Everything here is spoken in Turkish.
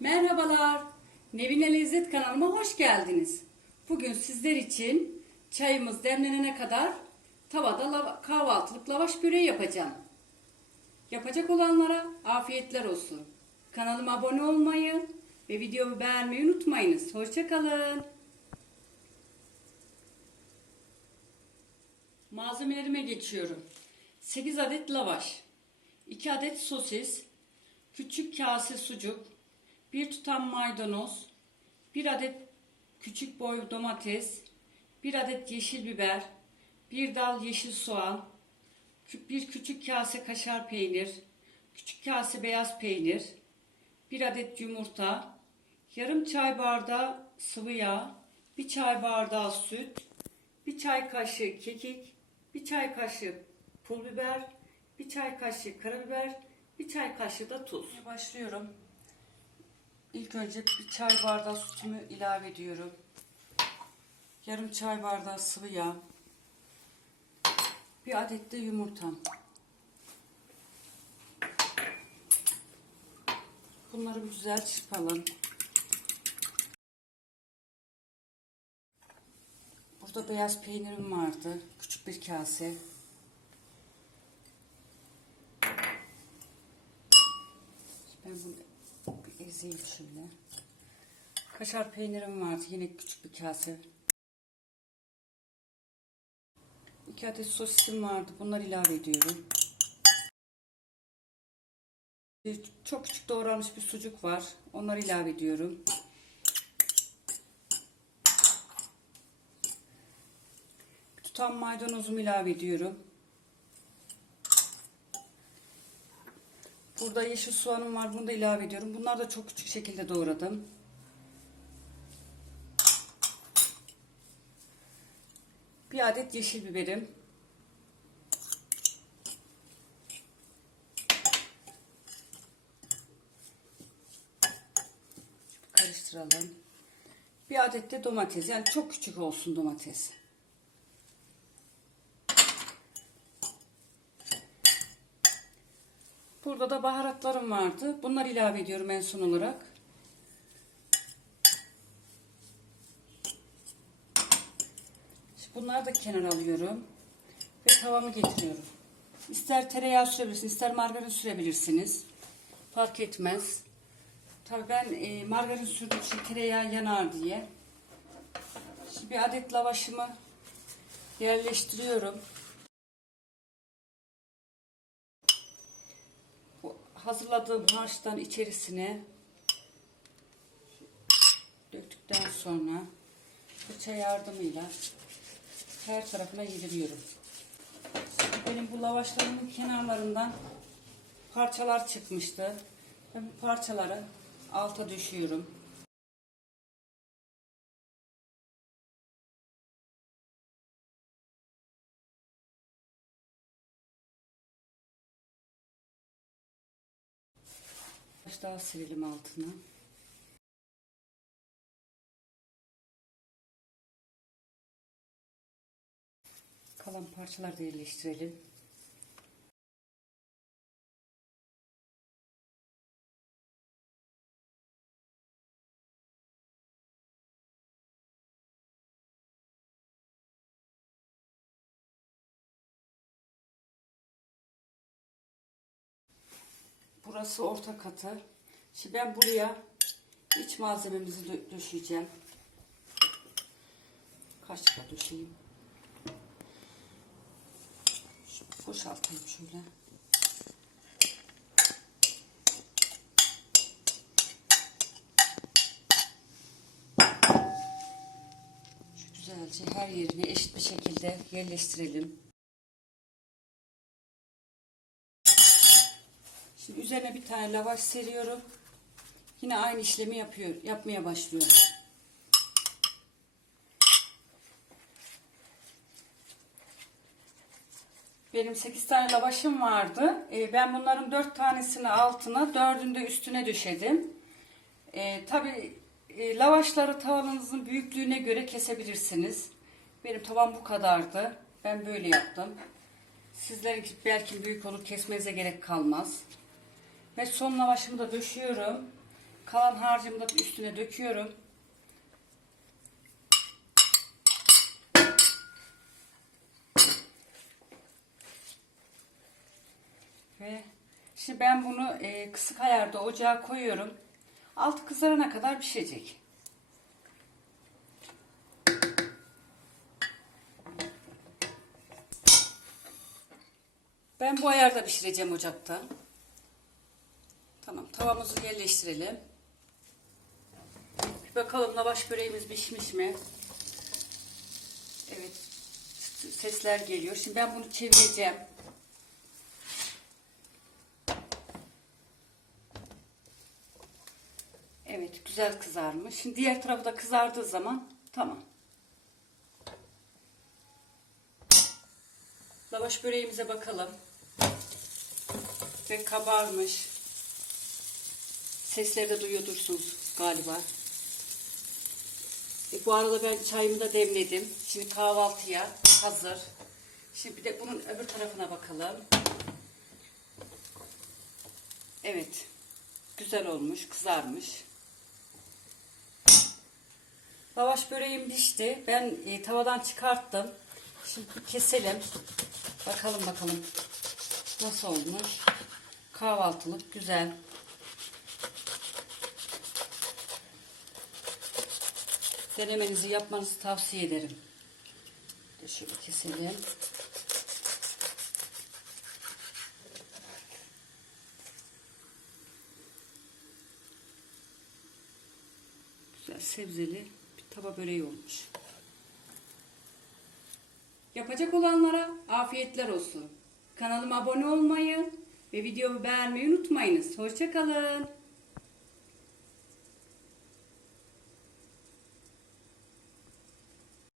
Merhabalar. Nevine Lezzet kanalıma hoş geldiniz. Bugün sizler için çayımız demlenene kadar tavada lava- kahvaltılık lavaş böreği yapacağım. Yapacak olanlara afiyetler olsun. Kanalıma abone olmayı ve videomu beğenmeyi unutmayınız. Hoşçakalın. Malzemelerime geçiyorum. 8 adet lavaş, 2 adet sosis, küçük kase sucuk, 1 tutam maydanoz, 1 adet küçük boy domates, 1 adet yeşil biber, 1 dal yeşil soğan, bir küçük kase kaşar peynir, küçük kase beyaz peynir, 1 adet yumurta, yarım çay bardağı sıvı yağ, 1 çay bardağı süt, 1 çay kaşığı kekik, 1 çay kaşığı pul biber, 1 çay kaşığı karabiber, 1 çay kaşığı da tuz. Başlıyorum. İlk önce bir çay bardağı sütümü ilave ediyorum. Yarım çay bardağı sıvı yağ. Bir adet de yumurtam. Bunları bir güzel çırpalım. Burada beyaz peynirim vardı. Küçük bir kase. Ben ezeyim şöyle. Kaşar peynirim vardı. Yine küçük bir kase. İki adet sosisim vardı. Bunları ilave ediyorum. Çok küçük doğranmış bir sucuk var. Onları ilave ediyorum. Bir tutam maydanozumu ilave ediyorum. Burada yeşil soğanım var. Bunu da ilave ediyorum. Bunları da çok küçük şekilde doğradım. Bir adet yeşil biberim. Karıştıralım. Bir adet de domates. Yani çok küçük olsun domates. Burada da baharatlarım vardı. Bunları ilave ediyorum en son olarak. Bunları da kenara alıyorum. Ve tavamı getiriyorum. İster tereyağı sürebilirsiniz, ister margarin sürebilirsiniz. Fark etmez. Tabii ben e, margarin sürdüğüm için tereyağı yanar diye. Şimdi bir adet lavaşımı yerleştiriyorum. Hazırladığım harçtan içerisine döktükten sonra fırça yardımıyla her tarafına yediriyorum. Benim bu lavaşlarımın kenarlarından parçalar çıkmıştı. Ben bu parçaları alta düşüyorum. Daha silelim altına. Kalan parçaları da yerleştirelim. Burası orta katı. Şimdi ben buraya iç malzememizi dö- döşeyeceğim. Kaşıkla döşeyeyim. Şu boşaltayım şöyle. Güzelce her yerine eşit bir şekilde yerleştirelim. Şimdi üzerine bir tane lavaş seriyorum. Yine aynı işlemi yapıyor, yapmaya başlıyorum. Benim 8 tane lavaşım vardı. Ee, ben bunların 4 tanesini altına, 4'ünü de üstüne döşedim. Ee, Tabi lavaşları tavanızın büyüklüğüne göre kesebilirsiniz. Benim tavam bu kadardı. Ben böyle yaptım. Sizlerinki belki büyük olur kesmenize gerek kalmaz. Ve son lavaşımı da döşüyorum. Kalan harcımı da üstüne döküyorum. Ve şimdi ben bunu e, kısık ayarda ocağa koyuyorum. Altı kızarana kadar pişecek. Ben bu ayarda pişireceğim ocakta. Tamam tavamızı yerleştirelim. Bir bakalım lavaş böreğimiz pişmiş mi? Evet. Sesler geliyor. Şimdi ben bunu çevireceğim. Evet güzel kızarmış. Şimdi diğer tarafı da kızardığı zaman tamam. Lavaş böreğimize bakalım. Ve kabarmış. Sesleri de duyuyordursunuz galiba. E, bu arada ben çayımı da demledim. Şimdi kahvaltıya hazır. Şimdi bir de bunun öbür tarafına bakalım. Evet. Güzel olmuş, kızarmış. Lavaş böreğim pişti. Ben e, tavadan çıkarttım. Şimdi keselim. Bakalım bakalım. Nasıl olmuş? Kahvaltılık güzel. Denemenizi yapmanızı tavsiye ederim. Şöyle keselim. Güzel sebzeli bir tava böreği olmuş. Yapacak olanlara afiyetler olsun. Kanalıma abone olmayı ve videomu beğenmeyi unutmayınız. Hoşçakalın.